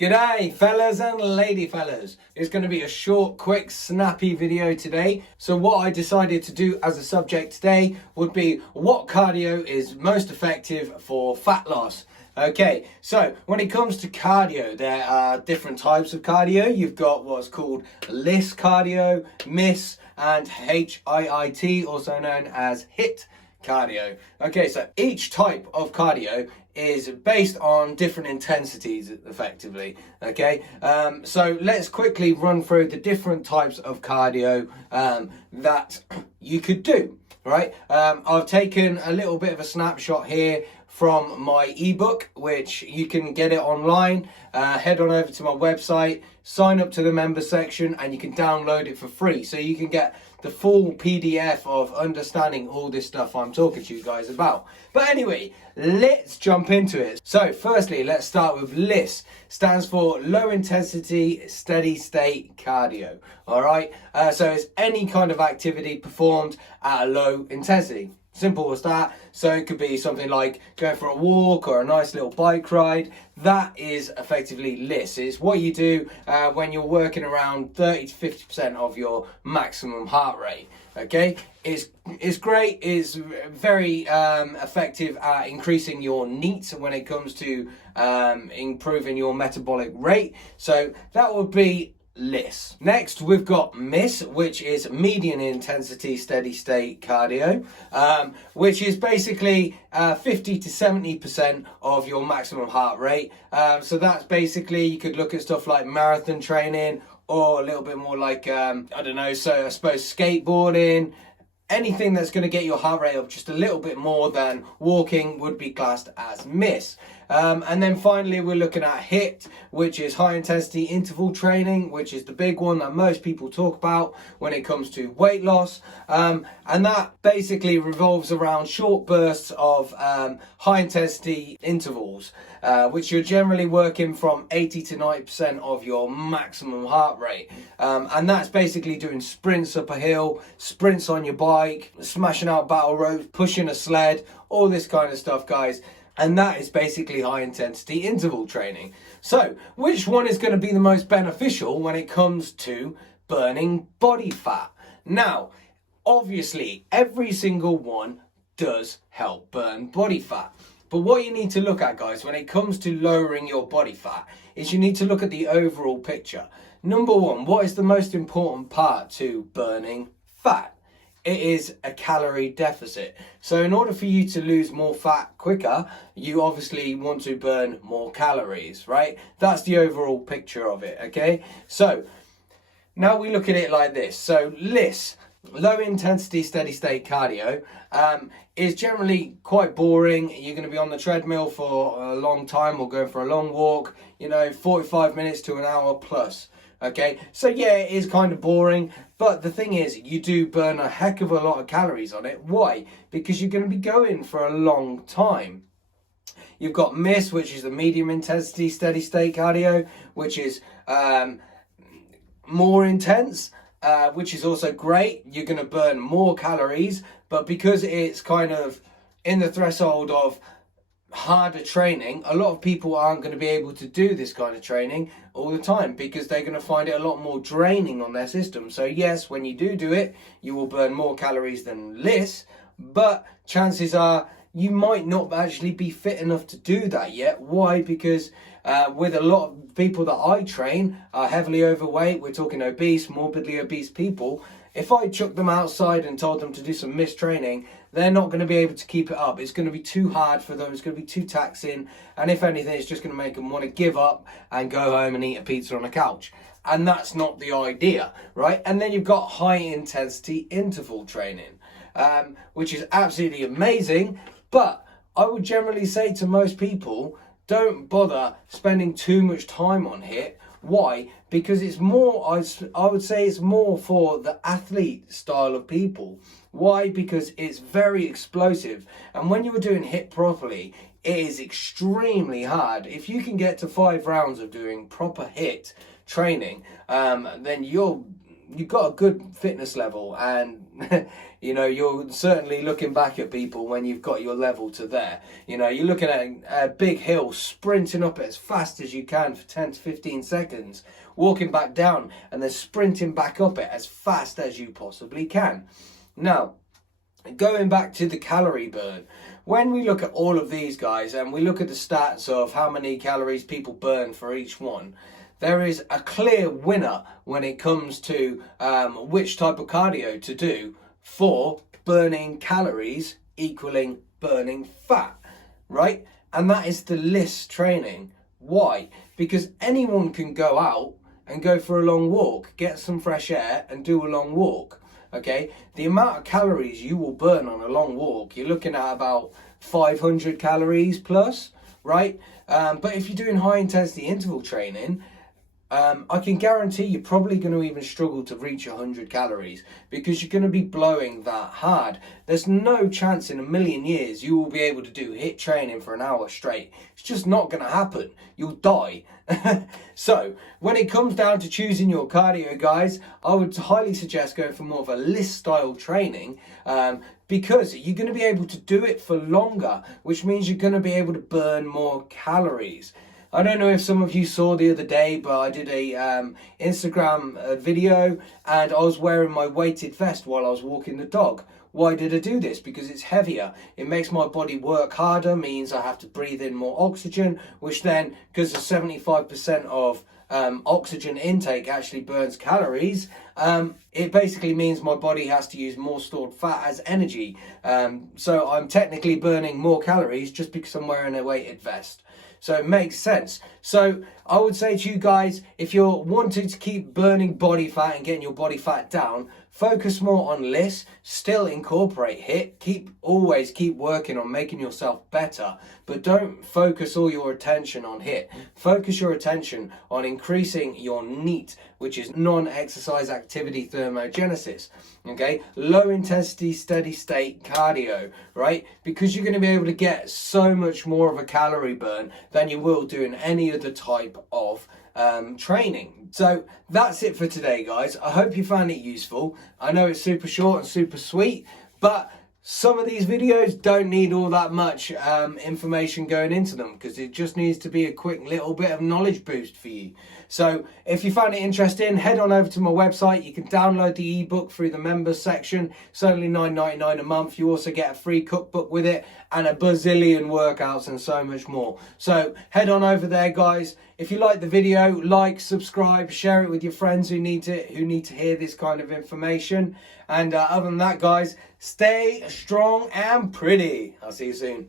G'day fellas and lady fellas. It's going to be a short, quick, snappy video today. So what I decided to do as a subject today would be what cardio is most effective for fat loss. Okay, so when it comes to cardio, there are different types of cardio. You've got what's called LISS cardio, MISS, and HIIT, also known as HIIT cardio. Okay, so each type of cardio is based on different intensities effectively. Okay, so let's quickly run through the different types of cardio that you could do. Right, I've taken a little bit of a snapshot here from my ebook, which you can get it online. Head on over to my website, sign up to the member section, and you can download it for free. So you can get the full PDF of understanding all this stuff I'm talking to you guys about. But anyway, let's jump into it. So firstly, let's start with LISS. Stands for low intensity steady state cardio. All right, so it's any kind of activity performed at a low intensity. Simple as that. So it could be something like going for a walk or a nice little bike ride. That is effectively LISS. It's what you do when you're working around 30 to 50% of your maximum heart rate. Okay, it's great. It's very effective at increasing your NEAT when it comes to improving your metabolic rate. So that would be LISS. Next, we've got MISS, which is medium intensity steady state cardio, which is basically 50 to 70% of your maximum heart rate. So that's basically, you could look at stuff like marathon training, or a little bit more like, I don't know, so I suppose skateboarding. Anything that's going to get your heart rate up just a little bit more than walking would be classed as MISS. And then finally, we're looking at HIIT, which is high intensity interval training, which is the big one that most people talk about when it comes to weight loss. And that basically revolves around short bursts of high intensity intervals, which you're generally working from 80 to 90% of your maximum heart rate. And that's basically doing sprints up a hill, sprints on your bike, smashing out battle ropes, pushing a sled, all this kind of stuff, guys. And that is basically high intensity interval training. So which one is going to be the most beneficial when it comes to burning body fat? Now, obviously, every single one does help burn body fat. But what you need to look at, guys, when it comes to lowering your body fat, is you need to look at the overall picture. Number one, what is the most important part to burning fat? It is a calorie deficit. So in order for you to lose more fat quicker, you obviously want to burn more calories, right? That's the overall picture of it, okay? So now we look at it like this. So LISS, low intensity steady state cardio, is generally quite boring. You're going to be on the treadmill for a long time or going for a long walk, 45 minutes to an hour plus. Okay, so yeah, it is kind of boring, but the thing is, you do burn a heck of a lot of calories on it. Why? Because you're going to be going for a long time. You've got MISS, which is the medium intensity steady state cardio, which is more intense, which is also great. You're going to burn more calories, but because it's kind of in the threshold of harder training, a lot of people aren't going to be able to do this kind of training all the time because they're going to find it a lot more draining on their system. So yes, when you do it, you will burn more calories than LISS, but chances are you might not actually be fit enough to do that yet. Why? Because with a lot of people that I train are heavily overweight. We're talking obese, morbidly obese people. If I chucked them outside and told them to do some MISS training, they're not going to be able to keep it up. It's going to be too hard for them. It's going to be too taxing. And if anything, it's just going to make them want to give up and go home and eat a pizza on a couch. And that's not the idea, right? And then you've got high intensity interval training, which is absolutely amazing. But I would generally say to most people, don't bother spending too much time on HIIT. Why? Because it's more, I would say it's more for the athlete style of people. Why? Because it's very explosive. And when you are doing HIIT properly, it is extremely hard. If you can get to 5 rounds of doing proper HIIT training, then you've got a good fitness level, and You know, you're certainly looking back at people when you've got your level to there. You know, you're looking at a big hill, sprinting up it as fast as you can for 10 to 15 seconds, walking back down and then sprinting back up it as fast as you possibly can. Now, going back to the calorie burn, when we look at all of these guys and we look at the stats of how many calories people burn for each one, there is a clear winner when it comes to which type of cardio to do for burning calories equaling burning fat, right? And that is the list training. Why? Because anyone can go out and go for a long walk, get some fresh air and do a long walk. Okay, the amount of calories you will burn on a long walk, you're looking at about 500 calories plus, right? But if you're doing high intensity interval training, I can guarantee you're probably going to even struggle to reach 100 calories because you're going to be blowing that hard. There's no chance in a million years you will be able to do HIIT training for an hour straight. It's just not going to happen. You'll die. So when it comes down to choosing your cardio, guys, I would highly suggest going for more of a list style training, because you're going to be able to do it for longer, which means you're going to be able to burn more calories. I don't know if some of you saw the other day, but I did a Instagram video and I was wearing my weighted vest while I was walking the dog. Why did I do this? Because it's heavier. It makes my body work harder, means I have to breathe in more oxygen, which then, because of 75% of oxygen intake actually burns calories, it basically means my body has to use more stored fat as energy. So I'm technically burning more calories just because I'm wearing a weighted vest. So it makes sense. So I would say to you guys, if you're wanting to keep burning body fat and getting your body fat down, focus more on lists, still incorporate HIIT, always keep working on making yourself better, but don't focus all your attention on HIIT. Focus your attention on increasing your NEAT, which is non-exercise activity thermogenesis. Okay, low intensity steady state cardio, right? Because you're going to be able to get so much more of a calorie burn than you will doing any other type of training. So that's it for today, guys. I hope you found it useful. I know it's super short and super sweet, but some of these videos don't need all that much information going into them, because it just needs to be a quick little bit of knowledge boost for you. So if you found it interesting, head on over to my website. You can download the ebook through the members section. It's only $9.99 a month. You also get a free cookbook with it and a bazillion workouts and so much more. So head on over there, guys. If you like the video, like, subscribe, share it with your friends who need to hear this kind of information. And other than that, guys, stay strong and pretty. I'll see you soon.